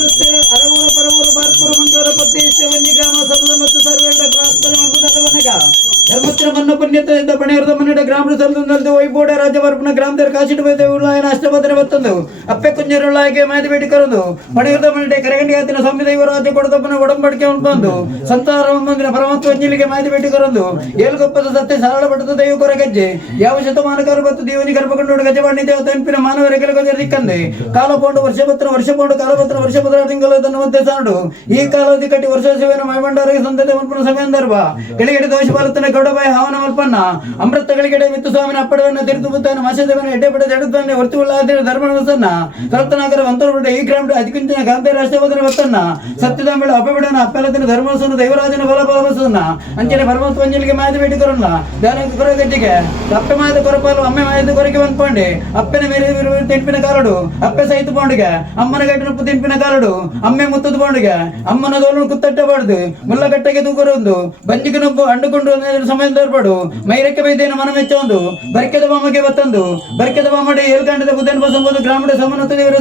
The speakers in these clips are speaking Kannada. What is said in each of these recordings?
ಅರವೂರ ಪರವೂರ ಬಾರ್ಪುರ ಮಂಗಳೂರ ಪತ್ತಿ ವನ್ಯಗ್ರಾಮ ಸತತ ಮತ್ತು ಸರ್ವೇಡ ಪ್ರಾರ್ಥನೆ ಮಂಕುದವನಗ ಧರ್ಮಸ್ಥಳ ಮನ್ನ ಪುಣ್ಯತೆಯಿಂದ ಪಣೆಯರದ ಮನ್ನಡ ಗ್ರಾಮ ಸಲ್ದು ವೈಬೋಡ ರಾಜವರ್ಪಣ ಗ್ರಾಮದ ಕಾಶಿಟ ಉಳ್ಳಾಯನ ಅಷ್ಟಭದ್ರ ಬತ್ತಂದು ಅಪ್ಪೆ ಕುಂಜರುಳ್ಳಾಯಿಗೆ ಮಾದಿ ಬೇಟಿ ಕರಂದು ಪಣೆಯರದ ಮನ್ನಡೆ ಕರಗಂಡಿ ಆತಿನ ಸಂವಿಧೈವ ರಾಜ್ಯ ಕೊಡದಪ್ಪನ ಒಡಂಬಡಿಕೆ ಬಂದು ಸಂತಾರ ಮಂದಿನ ಪರಮಾತ್ಮ ಅಂಜಲಿಗೆ ಮಾದಿ ಬೇಟಿ ಕರಂದು ಏಳುಗೊಪ್ಪದ ಸತ್ಯ ಸರಳ ಪಟ್ಟದ ದೈವ ಕೊರಗಜ್ಜೆ ಯಾವ ಶತಮಾನಕಾರ ಬತ್ತು ದೇವನಿ ಗರ್ಭಗೊಂಡು ಗಜವಾಣಿ ದೇವತ ಅನ್ಪಿನ ಮಾನವರಿಗೆ ಗೊಜರ ದಿಕ್ಕಂದೆ ಕಾಲ ಪೌಂಡು ವರ್ಷ ಪೌಂಡು ಕಾಲಪತ್ರ ವರ್ಷಪತ್ರ ತಿಂಗಳು ಮಧ್ಯೆ ಸಾಡು ಈ ಕಾಲಾವಧಿ ಕಟ್ಟಿ ವರ್ಷ ಸೇವೆಯನ್ನು ಮೈಮಂಡಾರಿಗೆ ಸಂತತೆ ಮಲ್ಪನ ಸಮಯಂದರ್ಭ ಕೆಳಗಡೆ ದೋಷ ಭಾರತನ ಗೌಡಬಾಯಿ ಹಾವನ ಮಲ್ಪನ್ನ ಅಮೃತ ಗಳಿಗೆಡೆ ಮಿತ್ತು ಸ್ವಾಮಿನ ಅಪ್ಪಡವನ್ನು ತಿರುತು ಬುತ್ತಾನ ಮಾಸದೇವನ ಎಡ್ಡೆ ಪಡೆದ ಎಡುತ್ತಾನೆ ಹೊರತುಳ್ಳ ಧರ್ಮವಸನ್ನ ಕಲ್ತನಾಗರ ವಂತರಬಿಡ ಈ ಗ್ರಾಮ ಅಧಿಕಿಂಚಿನ ಗಾಂಧಿ ರಾಷ್ಟ್ರಪತಿನ ಬತ್ತನ್ನ ಸತ್ಯದ ಮೇಲೆ ಅಪ್ಪಬಿಡನ ಅಪ್ಪಲತಿನ ಧರ್ಮವಸನ ದೈವರಾಜನ ಫಲಪಾಲವಸನ್ನ ಅಂಚನೆ ಪರಮಾತ್ಮ ಅಂಜಲಿಗೆ ಮಾಯದ ಬೇಟಿ ಕೊರಲ್ಲ ಧ್ಯಾನ ಕೊರಗಜ್ಜಿಗೆ ಅಪ್ಪೆ ಮಾಯದ ಕೊರಪಾಲು ಅಮ್ಮೆ ಮಾಯದ ಕೊರಗೆ ಬಂದ್ಕೊಂಡೆ ಅಪ್ಪನ ಮೇಲೆ ತಿಂಪಿನ ಕಾಲಡು ಅಪ್ಪೆ ಸಹಿತ ಪೌಂಡಿಗೆ ಅಮ್ಮನ ಗಟ್ಟಿನ ತಿಂಪಿನ ಕಾಲಡು ಅಮ್ಮೆ ಮುತ್ತದ ಪೌಂಡಿಗೆ ಅಮ್ಮನ ದೋಲು ಕುತ್ತಟ್ಟಬಾರ್ದು ಮುಲ್ಲಗಟ್ಟೆಗೆ ತೂಕರೊಂದು ಬಂಜಿಗೆ ನುಗ್ಗು ಅಂಡುಕೊಂಡು ಸಮಯ ತೋರ್ಪಡು ಮೈರಕ್ಕೆ ಬೈದೇನು ಮನ ಮೆಚ್ಚ ಒಂದು ಬರ್ಕೆದ ಬಾಮಗೆ ಬತ್ತಂದು ಬರ್ಕೆದ ಬಾಮಡಿ ಏಳ್ಕಂಡದ ಬುದ್ಧನ ಬಸಂಬುದು ಗ್ರಾಮದ ಸಮನತ ದೇವರ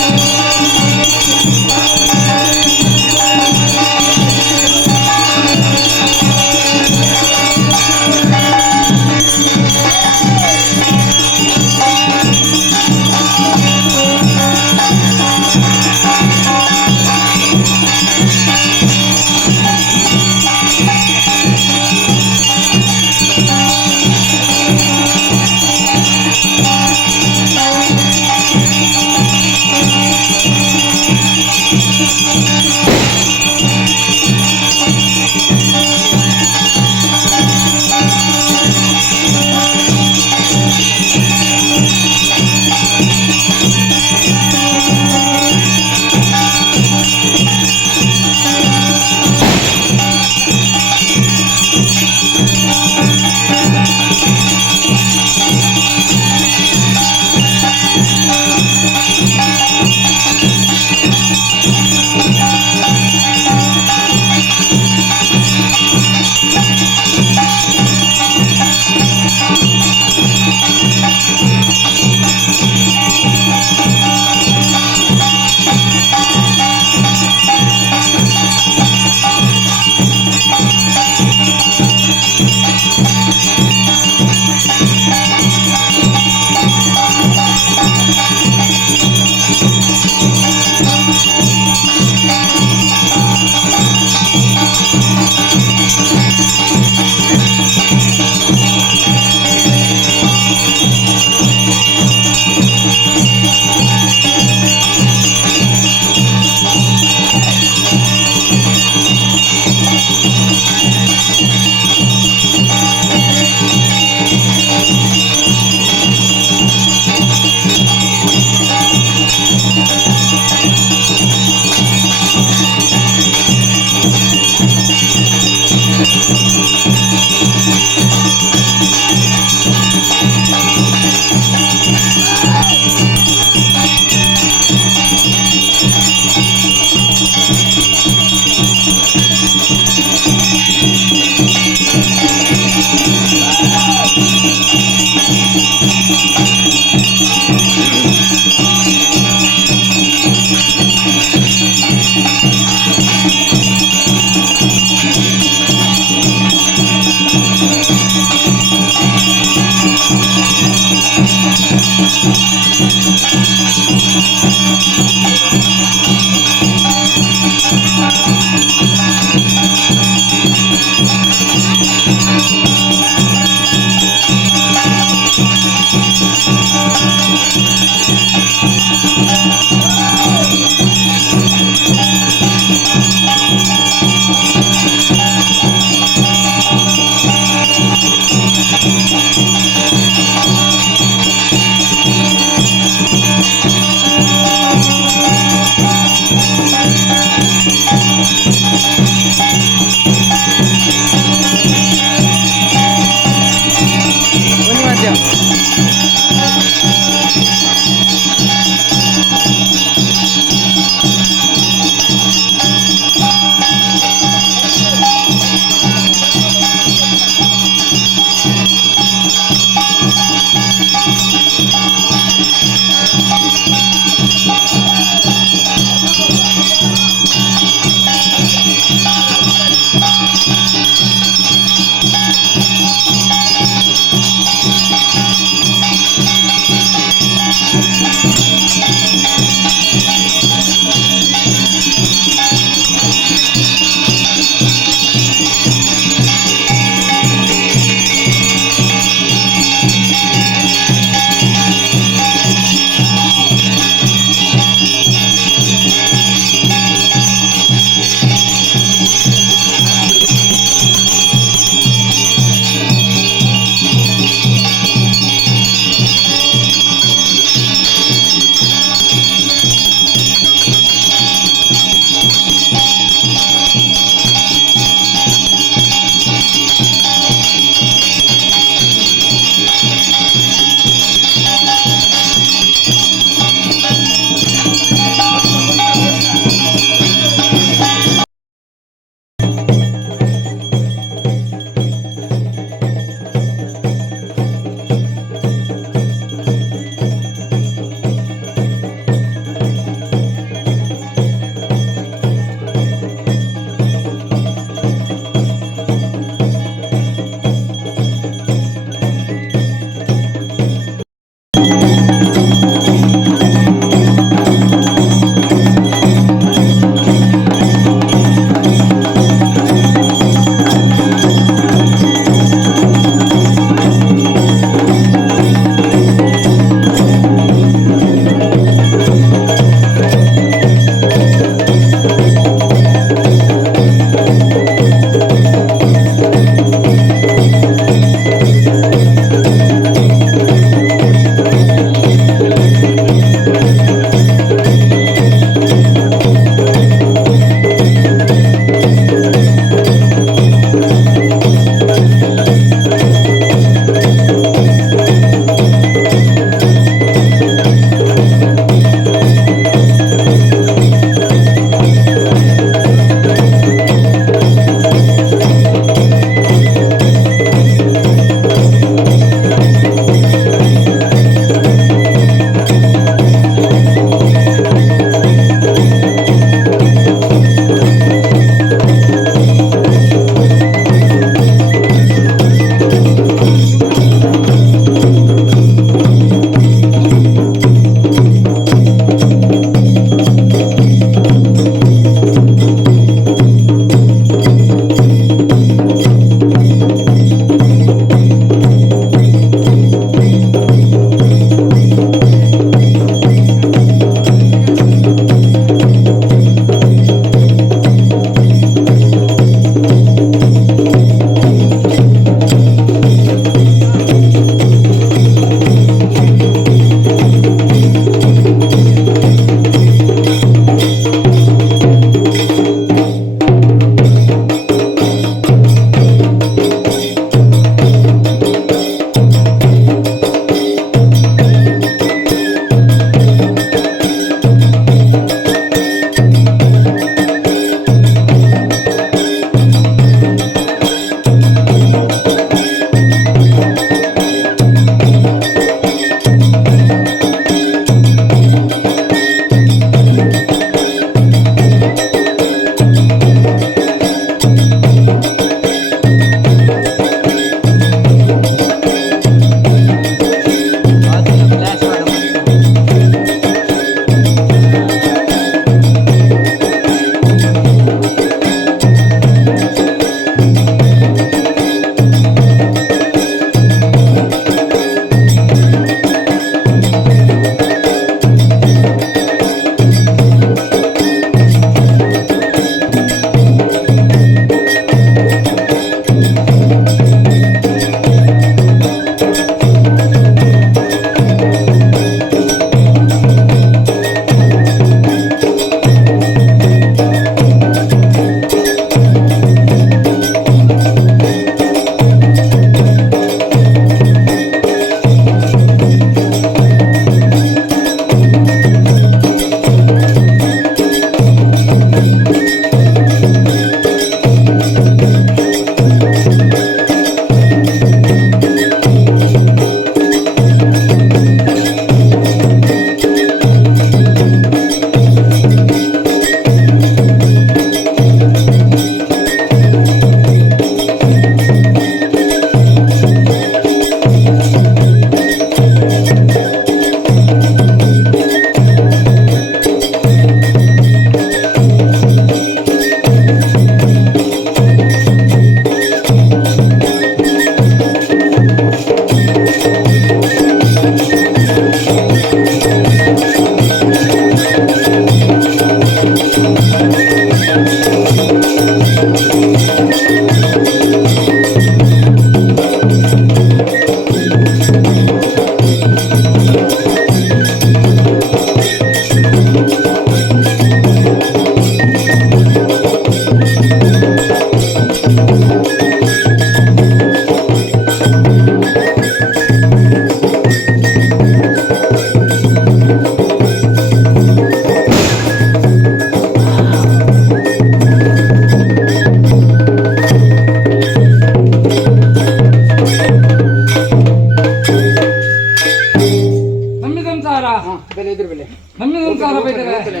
ಸಂಸಾರ ಬೈದರೆ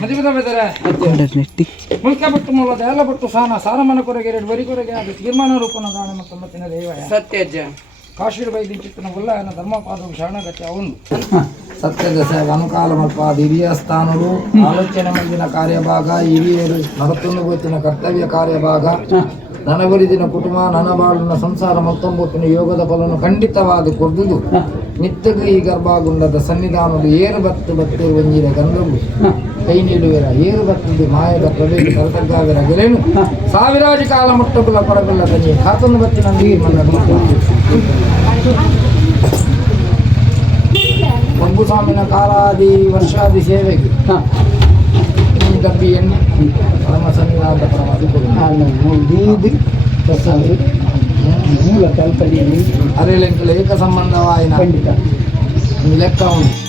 ಮದುವೆ ಬೈದರೆ ಮುಲ್ಕ ಬಿಟ್ಟು ಮೂಲದ ಎಲ್ಲ ಬಿಟ್ಟು ಸಾರಮನ ಕೊರಗೆ ಬರಿ ಕೊರಗೆ ಅದು ತೀರ್ಮಾನ ರೂಪನ ದಾನ ಮತ್ತು ಮತ್ತಿನ ದೈವ ಸತ್ಯಜ್ಜ ಕಾಶೀರ್ ಬೈದಿಂಚಿತ್ತಿನ ಉಲ್ಲಾಯನ ಧರ್ಮಪಾದ ಶರಣಗತಿ ಅವನು ಸತ್ಯದ ಸೇವೆ ಅನುಕಾಲ ಮಲ್ಪಾದ ಹಿರಿಯ ಸ್ಥಾನರು ಆಲೋಚನೆ ಮುಂದಿನ ಕಾರ್ಯಭಾಗ ಹಿರಿಯರು ನಡತನ್ನು ಗೊತ್ತಿನ ಕರ್ತವ್ಯ ಕಾರ್ಯಭಾಗ ನನಬರಿದಿನ ಕುಟುಂಬ ನನ್ನ ಬಾಳಿನ ಸಂಸಾರ ಮತ್ತೊಂಬತ್ತಿನ ಯೋಗದ ಫಲನು ಖಂಡಿತವಾದ ಕೊಡ್ದುದು ನಿತ್ಯಗೂ ಈ ಗರ್ಭಗುಂಡದ ಸನ್ನಿಧಾನದ ಏರು ಬತ್ತು ಒಂಜಿರ ಗಂಧವು ಕೈ ನೀಡುವಿರ ಏರು ಬತ್ತದೆ ಮಾಯದ ಪ್ರವೇಶ ಕರ್ತವ್ಯವಿರ ಗೆಲೆನು ಸಾವಿರಾಜು ಕಾಲ ಮುಟ್ಟಗುಲ ಕೊಡಗುಲ್ಲ ತನಿ ಕಾತೊಂದು ಬತ್ತಿನ ನೀರು ಮನ್ನ ಸ್ವಾಮಿನ ಕಾಲಾದಿ ವರ್ಷಾದಿ ಸೇವೆಗೆ ಡಬ್ಬಿ ಎಣ್ಣೆ ಪರಮ ಸನ್ನಿಧಾನದ ಮೂಲ ಕಲ್ಪನೆಯಲ್ಲಿ ಅರೆ ಲೆಕ್ಕ ಏಕ ಸಂಬಂಧವಾಯಿನ ಲೆಕ್ಕ ಉಂಟು.